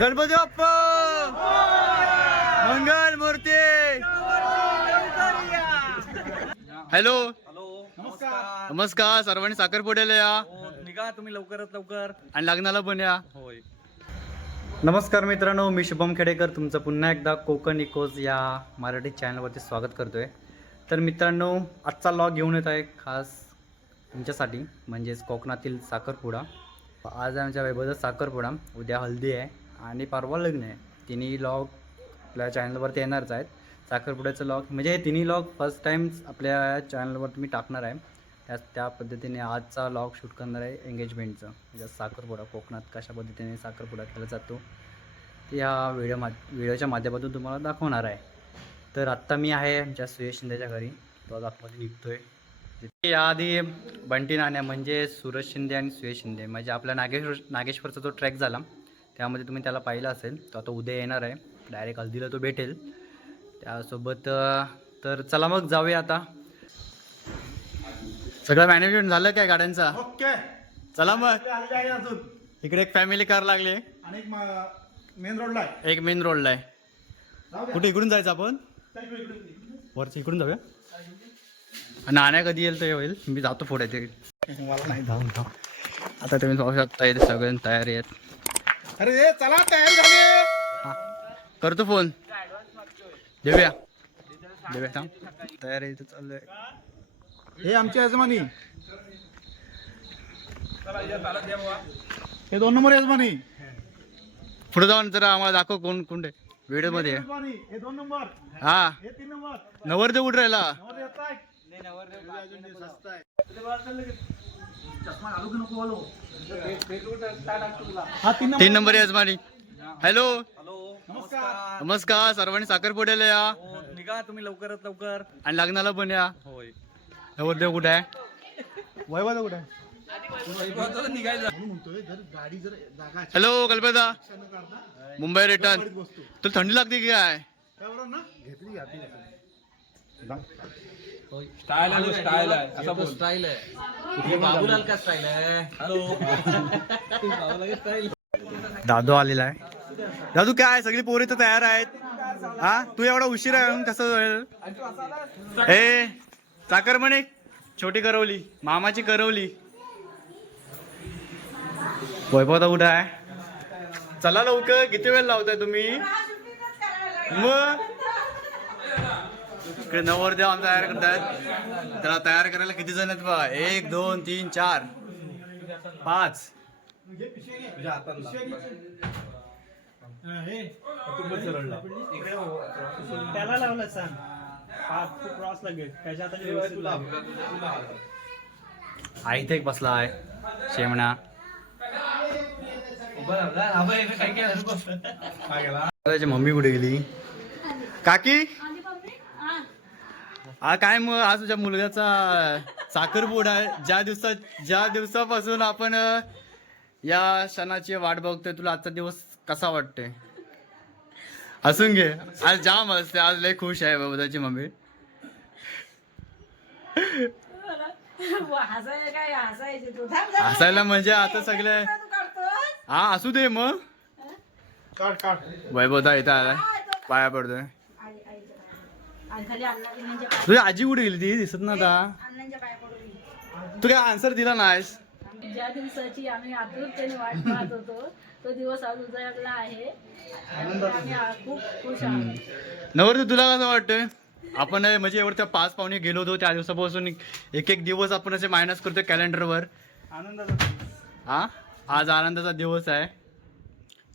गणपती बाप्पा! मंगल मूर्ती! Hello! Hello नमस्कार. नमस्कार सर्वांनी साखरपुड्याला या. हो निघा तुम्ही लवकरात लवकर. आणि लग्नाला पण या. होय. नमस्कार मित्रांनो मी शुभम खेडेकर. तुमचं पुन्हा एकदा कोकण इकोज या मराठी चॅनलवरती स्वागत करतोय. तर मित्रांनो आजचा लॉग घेऊन येत आहे खास तुमच्यासाठी म्हणजेच कोकणातील साखरपुडा. आज आमच्या वैभवाचा साखरपुडा उद्या हल्दी आहे. आणि परवा लग्न आहे. तिन्ही लॉग आपल्या चॅनलवरती येणारच आहेत. साखरपुड्याचं लॉग म्हणजे हे तिन्ही लॉग फर्स्ट टाईम आपल्या चॅनलवर तुम्ही टाकणार आहे. त्या त्या पद्धतीने आजचा लॉग शूट करणार आहे एंगेजमेंटचं म्हणजे साखरपुडा कोकणात कशा पद्धतीने साखरपुडा केला जातो ते ह्या व्हिडिओ मा व्हिडिओच्या माध्यमातून तुम्हाला दाखवणार आहे. तर आत्ता मी आहे आमच्या सुयश शिंदेच्या घरी. तो आज आतमध्ये निघतो तिथे याआधी बंटी नाण्या म्हणजे सूरज शिंदे आणि सुयश शिंदे म्हणजे आपला नागेश्वर नागेश्वरचा जो ट्रॅक झाला त्यामध्ये तुम्ही त्याला पाहिला असेल तो आता उद्या येणार आहे. डायरेक्ट हल्दीला तो भेटेल. त्यासोबत तर चला मग जाऊया आता. सगळं मॅनेजमेंट झालं काय गाड्यांचा? ओके. चला मग. अजून. इकडे एक फॅमिली कार लागली. आणि एक मेन रोडला आहे. एक मेन रोडला आहे. जाऊ. कुठे इकडून जायचं आपण. वरची इकडून जाऊया. नाण्या कधी येईल तर होईल. मी जातो पुढे ते. मला नाही जाऊन जाऊ. आता तुम्ही पाहू शकता इथे सगळे तयारी आहेत. अरे ए, चला तयारी झाली. करतो फोन. देऊया. देऊया थांब. तयारी इथे चालू आहे हे आमची यजमानी. हे दोन नंबर यजमानी. पुढे जाऊन जरा आम्हाला दाखव कोण कोण व्हिडिओमध्ये आहे. यजमानी हे दोन नंबर. हा. हे तीन नंबर. नवरदेव कुठे राहिला. नवर येत आहे. तीन नंबर नंबर यजमानी. हॅलो हॅलो नमस्कार. नमस्कार. सर्वांनी साखरपुड्याला या. हो निघा तुम्ही लवकरात लवकर. आणि लग्नाला पण या. होय. नवरदेव कुठे आहे? वैभव कुठे आहे? निघायचं म्हणून म्हणतोय जर गाडी जर जागा हॅलो कल्पदा. मुंबई रिटर्न तुला थंडी लागते की काय? स्टाईल आहे. स्टाईल आहे स्टाईल आहे. बाबूलाल का स्टाईल आहे हॅलो. दादू आलेला आहे. दादू काय सगळी पोरी तर तयार आहेत. हा? तू एवढा उशीर आहे म्हणून कसं होईल? ए चाकर म्हणे छोटी करवली मामाची करवली. वैभवता कुठं आहे चला लवकर किती वेळ लावताय तुम्ही? मग इकडे नवरदेव आमचा तयार करतायत त्याला तयार करायला किती जण आहेत बा एक दोन तीन चार पाच. त्याला लावलं सांग. हा तू क्रॉस लागेल त्याच्या हाताने व्यवस्थित लागेल. हा इथे एक बसला आहे शेमणा मम्मी कुठे गेली? काकी? हा काय मग आज तुझ्या मुलग्याचा साखरपुडा आहे. ज्या दिवसात ज्या दिवसापासून आपण या क्षणाची वाट बघतोय तुला आजचा दिवस कसा वाटतोय? हसून घे. आज जाम असते आज लय खुश आहे बाबा त्याची मम्मी. हसायला म्हणजे आता सगळे? हा असू दे मग. वैभवता इथं आलाय. पाया पडतोय. आणि खाली अण्णाजींच्या पाया- तुझी आजी कुठे गेली? ती दिसत ना आता अण्णांच्या पाया पडून तू काय आन्सर दिला नाहीस? ज्या दिवसाची आम्ही आतुरतेने वाट पाहत होतो तो दिवस आज उजाडला आहे. आणि आम्ही आ- खूप खुश आहोत. नवर तुला कसं वाटतंय? आपण हे म्हणजे एवढं त्या पाच पाहुणे गेलो होतो त्या दिवसापासून एक एक दिवस आपण असे मायनस करतोय कॅलेंडरवर. हा? आज आनंदाचा दिवस आहे.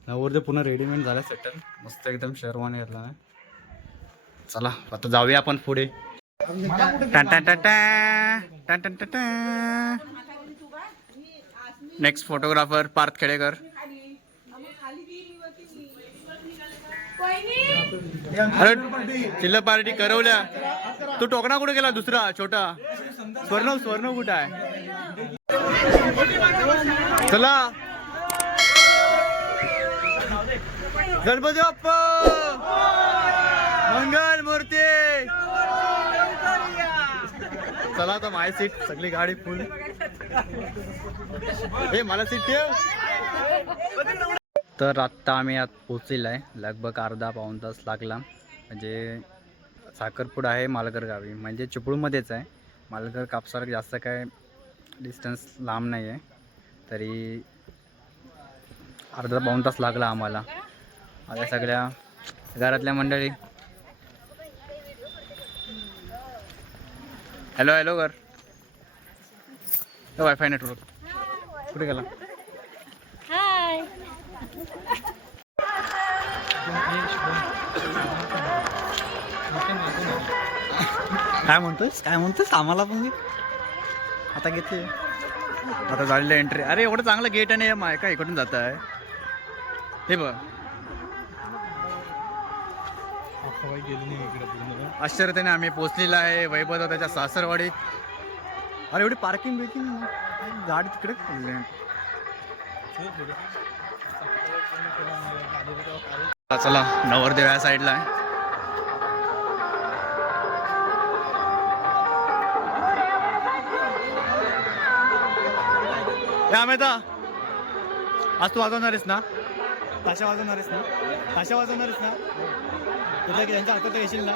नवरदेव पुन्हा रेडीमेड झाला सेटल मस्त एकदम शेरवाने घेतला आहे चला आता जाऊया आपण पुढे. Next photographer Parth Khedekar. अरे चिल्लर पार्टी करवल्या. तू टोकणा कुठे गेला दुसरा छोटा? स्वर्णव स्वर्णव कुठं आहे? चला. गणपती बाप्पा. मंगल मूर्ती चला आता माझी सीट. सगळी गाडी फुल हे मला सीट ठेव तर आत्ता आम्ही आत पोचलेलो आहे लगभग अर्धा पाऊण तास लागला. म्हणजे साखरपुडा आहे मालघर गावी. म्हणजे चिपळूमध्येच आहे. मालघर कापसार जास्त काय डिस्टन्स लांब नाही आहे तरी अर्धा पाऊण तास लागला आम्हाला. आता सगळ्या घरातल्या मंडळी हॅलो हॅलो घर. वायफाय नेटवर्क कुठे गेला? हाय काय म्हणतोस काय म्हणतोस आम्हाला पण. आता घेतले. आता झालेलं एंट्री अरे एवढं चांगलं गेट आणि माय काय इकडून जात आहे हे बघ. आश्चर्यतेने आम्ही पोचलेलो आहे वैभव त्याच्या सासरवाडीत. अरे एवढी पार्किंग बिकिंग गाडी तिकडे. चला नवरदेव या साईडला आहे. या मेहता आज तू वाजवणार आहेस ना? ताशा वाजवणार आहेस ना? ताशा वाजवणार आहेस ना? तुझ्या त्यांच्या हातात येशील ना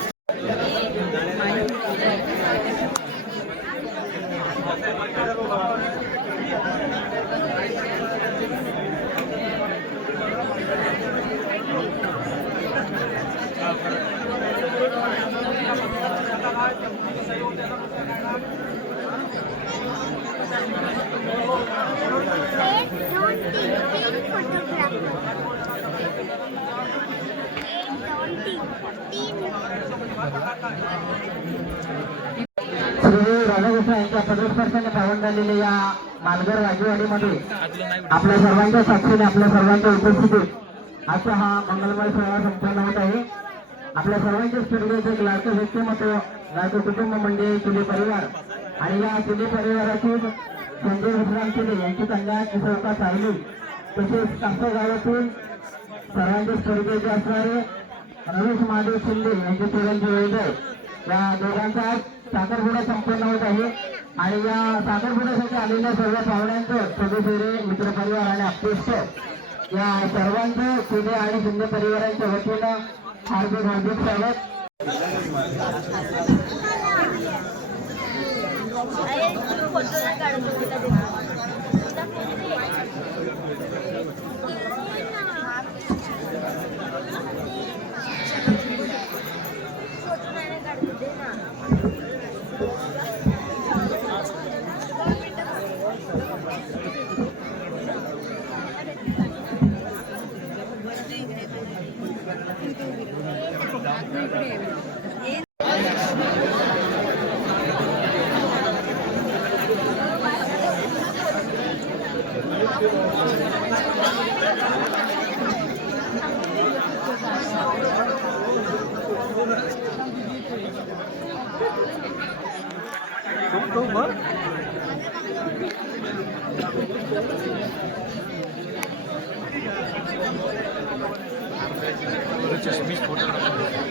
यांच्या पदस्पर्शाने पावन झालेल्या या मालघर राजवाडीमध्ये आपल्या सर्वांच्या साक्षीने आपल्या सर्वांच्या उपस्थितीत असा हा मंगलमय सोहळा संपन्न होत आहे. आपल्या सर्वांच्या स्टुडिओचे एक लाडकं व्यक्तिमत्व लाडकं कुटुंब म्हणजे चुले परिवार. आणि या चुले परिवारातील संजय विश्राम केले यांची कन्या किशोरका सायली तसेच कापसा गावातून सर्वांचे स्वर्गीय असणारे रमेश महादेव शिंदे यांचे चिरंजीव वैभव या दोघांचा साखरपुडा संपन्न होत आहे. आणि या साखरपुड्यासाठी आलेल्या सर्व पाहुण्यांचं सदस्य मित्रपरिवार आणि आप्तेष्ट या सर्वांचं शिंदे आणि शिंदे परिवारांच्या वतीनं हार्दिक just missed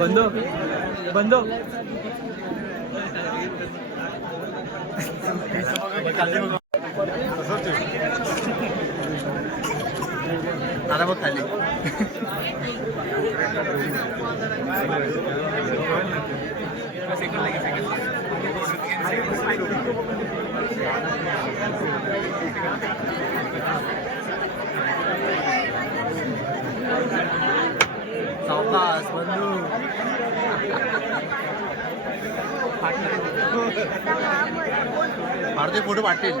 बंदो बंदो. आता बघ खाली. सावकाश बंधू. मारुती फोटो पाठतील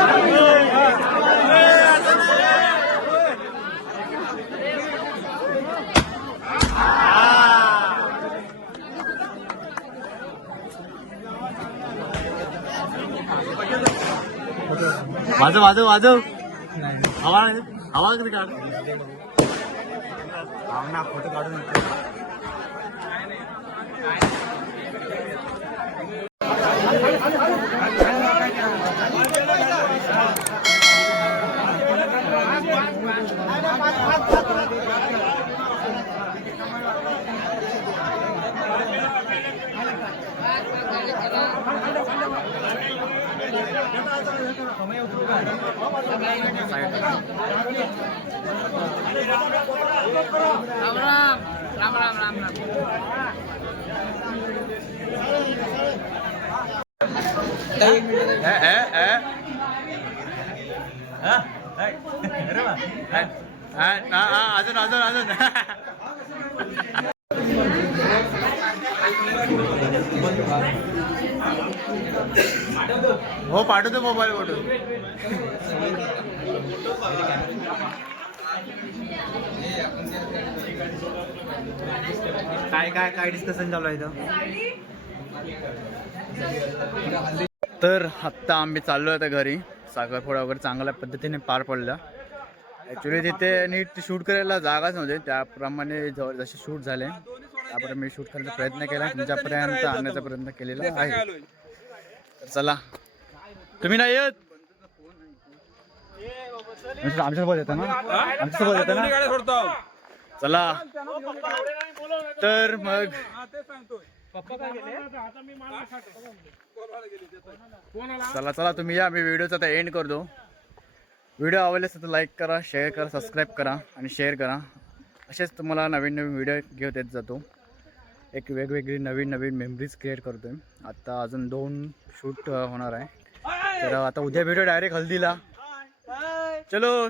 वाजव वाजव वाजव. हवा हवा कधी काढ. ना फोटो काढून अजून अजून अजून. हो पाठवतो मोबाईल फोटो. काय काय काय डिस्कशन चालू आहे इथं? तर आत्ता आम्ही चाललो आता घरी. साखरपुडा वगैरे चांगल्या पद्धतीने पार पडला. ॲक्च्युली तिथे नीट शूट करायला जागाच नव्हती. त्याप्रमाणे जवळ जसे शूट झाले. त्याप्रमाणे मी शूट करायचा प्रयत्न केला. तुमच्यापर्यंत आणण्याचा प्रयत्न केलेला आहे. तर चला. तुम्ही नाही येत? आमच्यासोबत येतं ना? आमच्यासोबत येतं ना? चला. तर मग चला चला तुम्ही या. मी व्हिडिओचा आता एंड करतो. व्हिडिओ आवडले असेल तर लाईक करा शेअर करा सबस्क्राईब करा आणि शेअर करा. असेच तुम्हाला नवीन नवीन व्हिडिओ घेत येत जातो. एक वेगवेगळी नवीन नवीन मेमरीज क्रिएट करतो आहे आता अजून दोन शूट होणार आहे. तर आता उद्या व्हिडिओ डायरेक्ट हल्दीला. चलो.